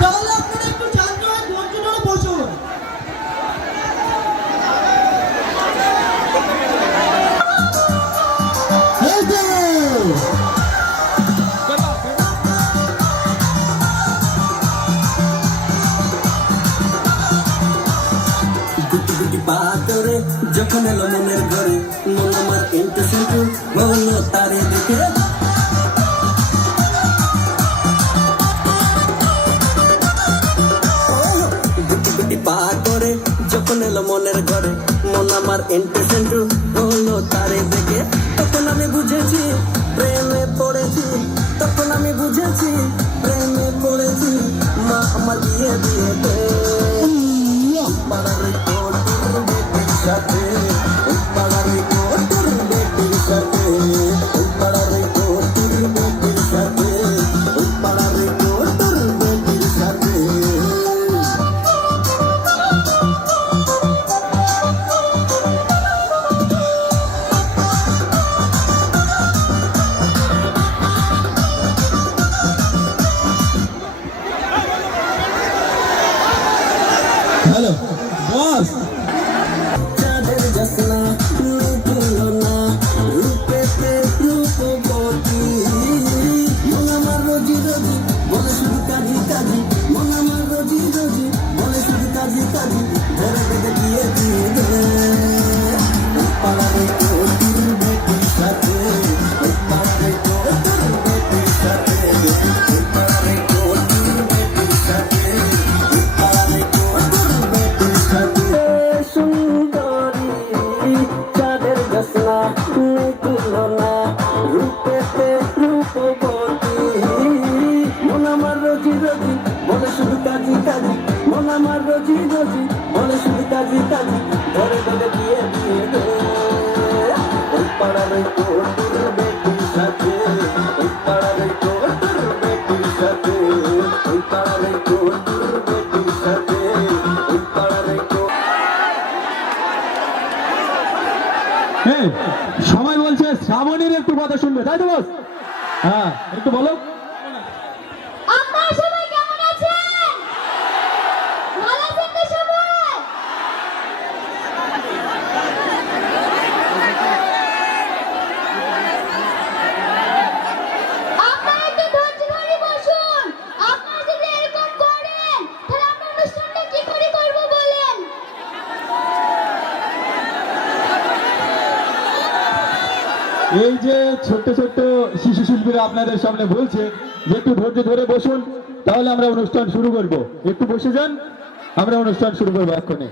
তাহলে আপনারা একটু শান্ত হয়ে ধৈর্য ধরে বসুন। পাতরে যখন এলো মনের ঘরে, মন আমার ইন্টু সেন্টু হলো তারে দেখে। পা করে যখন এলো মনের ঘরে, মন আমার ইন্টু সেন্টু হলো তারে দেখে। তখন আমি বুঝেছি প্রেমে পড়েছি, তখন আমি বুঝেছি প্রেমে পড়েছি। মা আমার বিয়ে দিয়েছে পাড়ার কোটির বেটির সাথে, পাড়ার কোটির বেটির সাথে, পাড়ার কোটির বেটির সাথে, পাড়ার কোটির বেটির সাথে। হ্যালো বস, চাঁদের জ্যোৎস্না তুলো না রূপেতে রূপবতী। মন আমার রোজি রোজি বলে শুধু কাজী কাজী, মন আমার রোজি রোজি বলে শুধু কাজী কাজী। ধরে বেঁধে দিয়ে দিবে পাড়ারে কোটির বেটির সাথে, পাড়ারে কোটির বেটির সাথে, পাড়ারে কোটির বেটির সাথে, পাড়ারে কোটির বেটির সাথে। সুন্দরী চাঁদের জ্যোৎস্না তুলনা রূপেতে রূপবতী। মন আমার রোজি রোজি বলে শুধু কাজী কাজী, মন আমার রোজি রোজি বলে শুধু কাজী কাজী। ধরে ধরে দিয়ে দিয়ে ওই পাড়ার কোটির বেটির সাথে, ওই পাড়ার কোটির বেটির সাথে, ওই পাড়ার কোটির বেটির সাথে, ওই পাড়ার সবাই বলছে শ্রাবণীর একটু কথা শুনবে, তাই তো বস? হ্যাঁ একটু বলো। আপনারা সবাই কেমন আছেন? ভালো আছেন তো সবাই? আপনারা একটু ধৈর্য ধরে বসুন। আপনারা যদি এরকম করেন তাহলে আমরা অনুষ্ঠানটা কি করে করব বলেন? এই যে ছোট্ট ছোট্ট শিশু শিল্পীরা আপনাদের সামনে বলছে যে একটু ধৈর্য ধরে বসুন, তাহলে আমরা অনুষ্ঠান শুরু করব। একটু বসে যান, আমরা অনুষ্ঠান শুরু করবো এক্ষুনি।